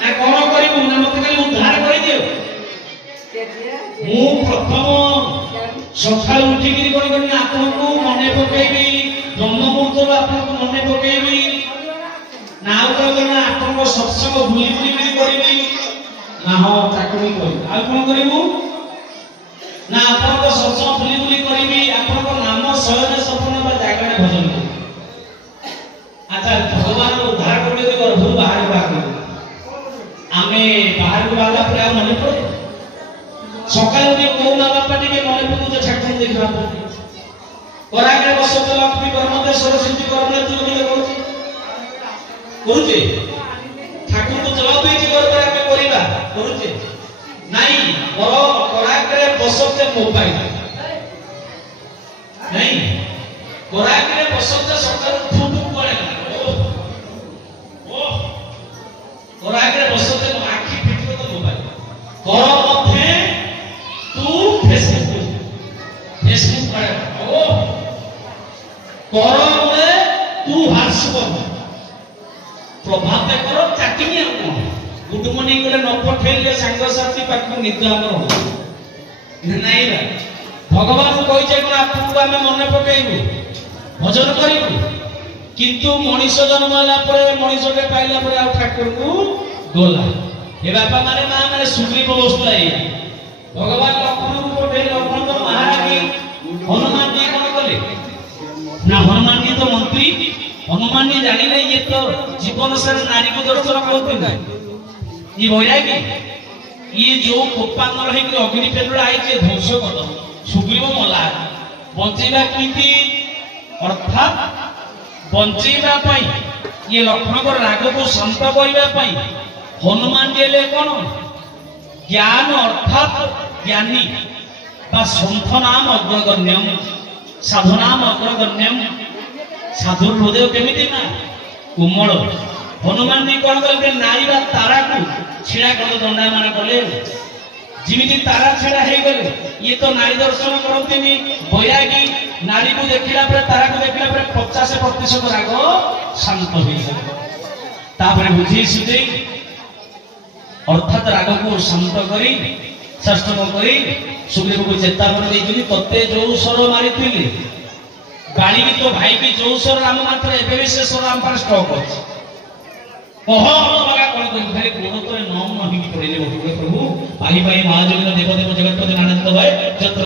ନା କଣ କରିବୁ ନା ମତେ ଖାଲି ଉଦ୍ଧାର କରିଦିଅ। ମୁଁ ପ୍ରଥମ ସକାଳୁ ଉଠିକିରି କଣ କରିବି ଆପଣଙ୍କୁ ମନେ ପକେଇବି, ବ୍ରହ୍ମ ମୁହୂର୍ତ୍ତରୁ ଆପଣଙ୍କୁ ମନେ ପକେଇବି ନା ଆଉ କଣ କରିବି ନା ଆପଣଙ୍କ ସତ୍ସଙ୍ଗ ଭୁଲି ଭୁଲି କରିବି ନା ହଁ ତାକୁ ବି କରିବି। ଆଉ କଣ କରିବୁ ନା ଆପଣଙ୍କ ସତ୍ସଙ୍ଗ ଭୁଲି ଭୁଲି କରିବି, ଆପଣଙ୍କ ନାମ ଶୟନ ସପନ ବା ଜାଗରଣ ଭଜନ କରିବି। ଆଚ୍ଛା ଭଗବାନ ଉଦ୍ଧାର କରିବେ ଗର୍ଭରୁ ବାହାରକୁ ବାହାରିବୁ, ଆମେ ବାହାରକୁ ବାହାରିଲା ପରେ ଆଉ ମନେ ପଡେ ସକାଳୁ ଟିକେ କୋଉ ମା ବାପା ଟିକେ ମନେ ପକଉଛ ଠାକୁର ଦେଖିବା କରାଗରେ ବସତ ଲକ୍ଷ୍ମୀ କର୍ମତେ ସରସ୍ୱତୀ କର୍ମତେ କରୁଛି କରୁଛେ ଠାକୁରଙ୍କୁ ଜବାବ ଦେଇଛି ଗର୍ବରେ ଆମେ କରିବା କରୁଛେ ନାଇଁ କରାଗରେ ବସତେ ମୋବାଇଲ ନାଇଁ କରାଗରେ ବସତେ ସକାଳୁ ଠୁଠୁ ପଡେ କରାଗରେ ବସତେ ଆଖି ଫିଟିବ ତ ମୋବାଇଲ କର ମଧ୍ୟ तू फेसबुक पढ़े ओ करो बोले तू व्हाट्सएप प्रभाव पे करो चैटिंग है को गुड मॉर्निंग बोले न पठेले संग साथी पाखु निद हमर हो नहीं बा भगवान कहि जे कोन आपन को हमें मन पकेइबु भजन करिबु किंतु मनुष्य जन्म होला परे मनुष्य के पाइला परे आ ठाकुर को गोला हे बापा माने मां माने सुग्रीव अवस्था है भगवान लक्ष्मण को पठे लक्ष्मण तो महारानी हनुमान जी कौन कले ना हनुमान जी तो मंत्री हनुमान जी जानिले ये तो जीवन सार नारी को दर्शन करते ना ये वैरागी ये जो कोपांगल है कि अग्नि पेट्रोल आई जे ध्वंस कर सुग्रीव मला बंचेबा कीति अर्थात बंचेबा पई ये लक्ष्मण को राग को शांत करबा पई हनुमान जी ले कोन ज्ञान अर्थात ज्ञानी बा सन्थ नाम अग्रगण्यम साधु नाम अग्रगण्यम साधु हृदय केमिति ना कोमल हनुमान जी कौन कले नारी बा तारा को छिड़ा कर दंडा मान कले जिमिति तारा छेड़ा हे गले ये तो नारी दर्शन करते बैरागी नारी को देखला पर तारा को देखला पर 50% राग शांत हो गले तापर बुझी सुझे अर्थात राग को शांत करी सष्टम करी सुग्रीव को चेतावनी देइछिनि तते जो स्वर मारिथिले गाली की तो भाई की जो स्वर राम मात्र एबे भी से स्वर राम पर स्टॉक अछि ओह लगा कोन खाली गुण तो नाम नहीं पड़िले प्रभु भाई भाई महाजन देव देव जगतपति आनंद भाई